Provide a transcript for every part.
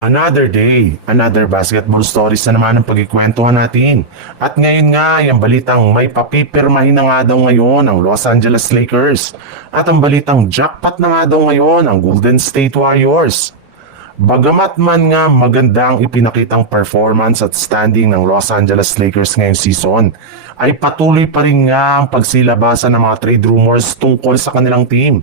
Another day, another basketball stories na naman ang pagkikwentuhan natin. At ngayon nga, yung balitang may papipirmahin na nga daw ngayon ang Los Angeles Lakers. At ang balitang jackpot na nga daw ngayon ang Golden State Warriors. Bagamat man nga maganda ang ipinakitang performance at standing ng Los Angeles Lakers ngayong season, ay patuloy pa rin nga ang pagsilabasan ng mga trade rumors tungkol sa kanilang team.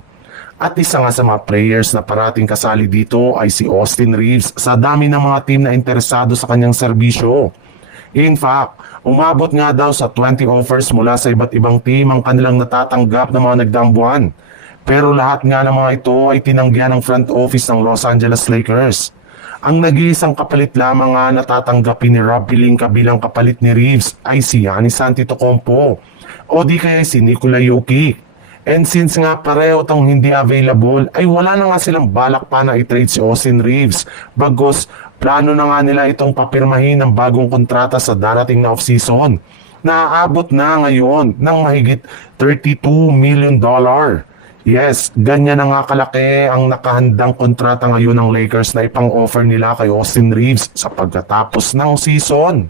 At isa nga sa mga players na parating kasali dito ay si Austin Reeves sa dami ng mga team na interesado sa kanyang serbisyo. In fact, umabot nga daw sa 20 offers mula sa iba't ibang team ang kanilang natatanggap ng mga nagdaang buwan. Pero lahat nga ng mga ito ay tinanggihan ng front office ng Los Angeles Lakers. Ang nag-iisang kapalit lamang nga natatanggapin ni Rob Pelinka bilang kapalit ni Reeves ay si Giannis Antetokounmpo o di kaya si Nikola Jokic. And since nga pareho tong hindi available, ay wala na nga silang balak pa na i-trade si Austin Reeves. Bagos, plano na nga nila itong papirmahin ng bagong kontrata sa darating na off-season. Naaabot na ngayon ng mahigit $32 million. Yes, ganyan na nga kalaki ang nakahandang kontrata ngayon ng Lakers na ipang-offer nila kay Austin Reeves sa pagkatapos ng season.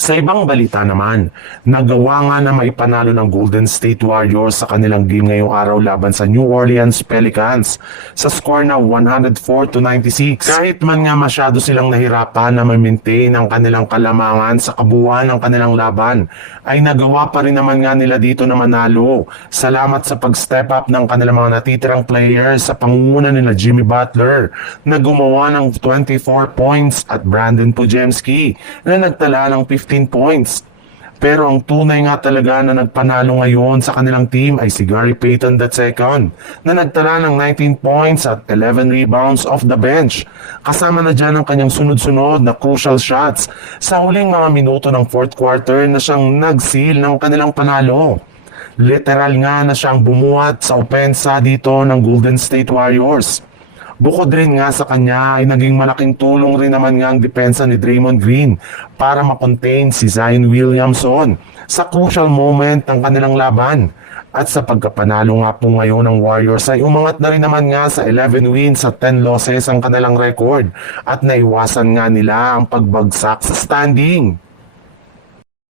Sa ibang balita naman, nagawa nga na maipanalo ng Golden State Warriors sa kanilang game ngayong araw laban sa New Orleans Pelicans sa score na 104-96. Kahit man nga masyado silang nahirapan na ma-maintain ang kanilang kalamangan sa kabuuan ng kanilang laban, ay nagawa pa rin naman nga nila dito na manalo. Salamat sa pag-step up ng kanilang mga natitirang players sa pangunguna nila Jimmy Butler na gumawa ng 24 points at Brandon Podziemski na nagtala ng 15 points. Pero ang tunay nga talaga na nagpanalo ngayon sa kanilang team ay si Gary Payton II na nagtala ng 19 points at 11 rebounds off the bench. Kasama na dyan ang kanyang sunod-sunod na crucial shots sa huling mga minuto ng fourth quarter na siyang nag-seal ng kanilang panalo. Literal nga na siyang bumuhat sa opensa dito ng Golden State Warriors. Bukod rin nga sa kanya ay naging malaking tulong rin naman nga ang depensa ni Draymond Green para makontain si Zion Williamson sa crucial moment ng kanilang laban. At sa pagkapanalo nga po ngayon ng Warriors ay umangat na rin naman nga sa 11 wins at 10 losses ang kanilang record at naiwasan nga nila ang pagbagsak sa standing.